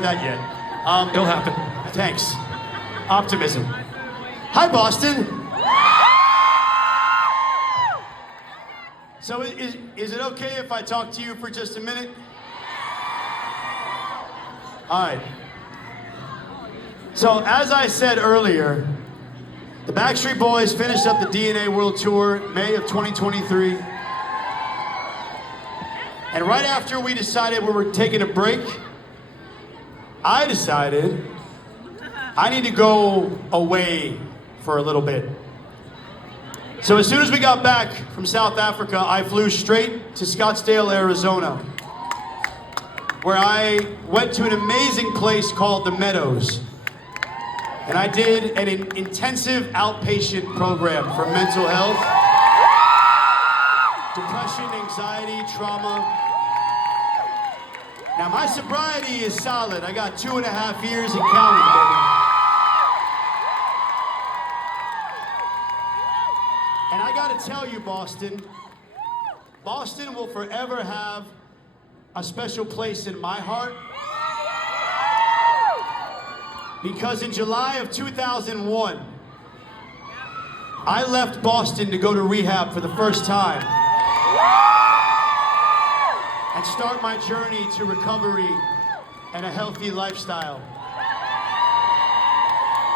that yet. It'll happen. Thanks. Optimism. Hi, Boston. So is it okay if I talk to you for just a minute? All right. So as I said earlier, the Backstreet Boys finished up the DNA World Tour May of 2023. And right after we decided we were taking a break, I decided I need to go away for a little bit. So as soon as we got back from South Africa, I flew straight to Scottsdale, Arizona, where I went to an amazing place called The Meadows. And I did an intensive outpatient program for mental health, depression, anxiety, trauma. Now my sobriety is solid. I got 2.5 years and counting, baby. And I gotta tell you, Boston will forever have a special place in my heart. Because in July of 2001, I left Boston to go to rehab for the first time and start my journey to recovery and a healthy lifestyle.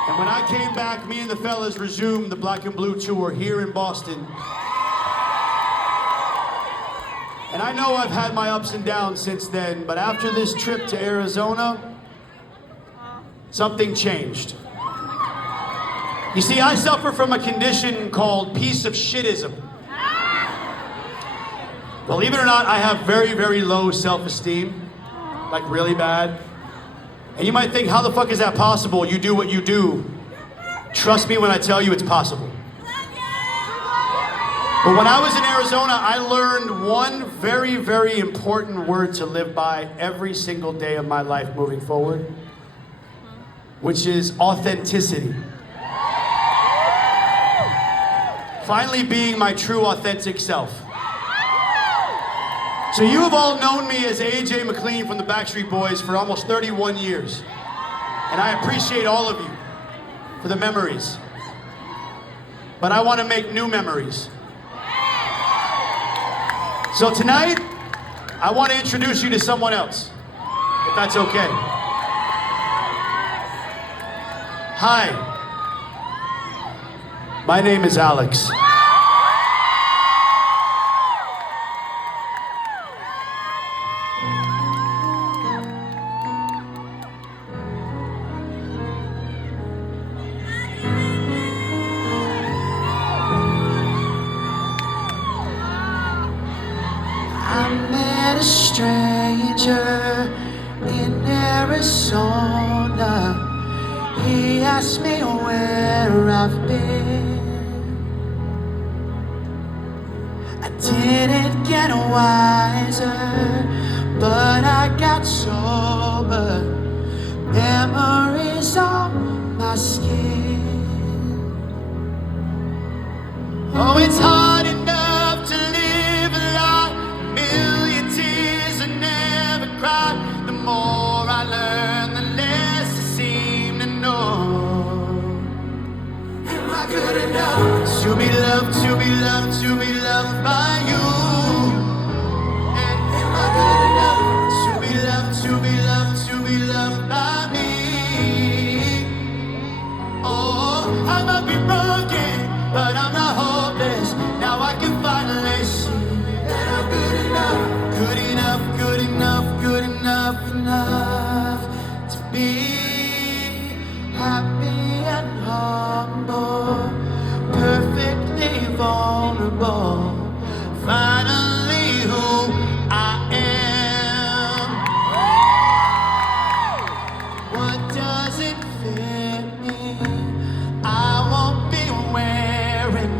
And when I came back, me and the fellas resumed the Black and Blue Tour here in Boston. And I know I've had my ups and downs since then, but after this trip to Arizona, something changed. You see, I suffer from a condition called piece of shitism. Believe it or not, I have very, very low self-esteem, like really bad. And you might think, how the fuck is that possible? You do what you do. Trust me when I tell you it's possible. But when I was in Arizona, I learned one very, very important word to live by every single day of my life moving forward, which is authenticity. Finally being my true, authentic self. So you have all known me as AJ McLean from the Backstreet Boys for almost 31 years. And I appreciate all of you for the memories. But I want to make new memories. So tonight, I want to introduce you to someone else, if that's okay. Hi, my name is Alex. I met a stranger in Arizona. He asked me where I've been. I didn't get wiser, but I got sober. Memories on my skin. Oh, it's hard enough to live a life. A million tears I never cried. The more I learn, the less I seem to know. Am I good enough to be loved, to be loved, to be loved by you? And am I good enough to be loved, to be loved, to be loved by me? Oh, I might be broken, but I'm not hopeless. Now I can finally see that I'm good enough, good enough, good enough, good enough, enough to be happy and humble, perfectly vulnerable, finally who I am. What doesn't fit me, I won't be wearing.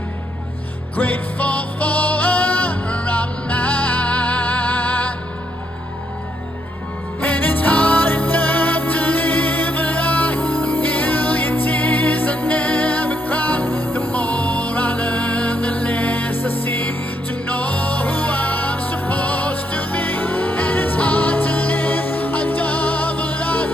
Grateful for where I'm at. And it's hard enough to live a life. A million tears I never cried. The more I learn, the less I seem to know who I'm supposed to be. And it's hard to live a double life.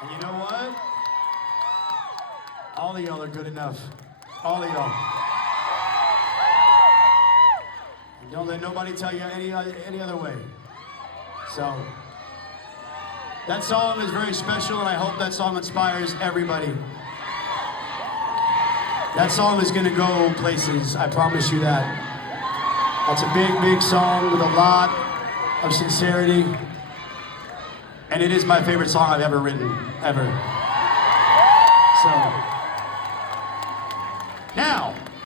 And you know what? All of y'all are good enough. All of y'all. And don't let nobody tell you any other way. So, that song is very special, and I hope that song inspires everybody. That song is gonna go places, I promise you that. That's a big, big song with a lot of sincerity. And it is my favorite song I've ever written, ever. So, now,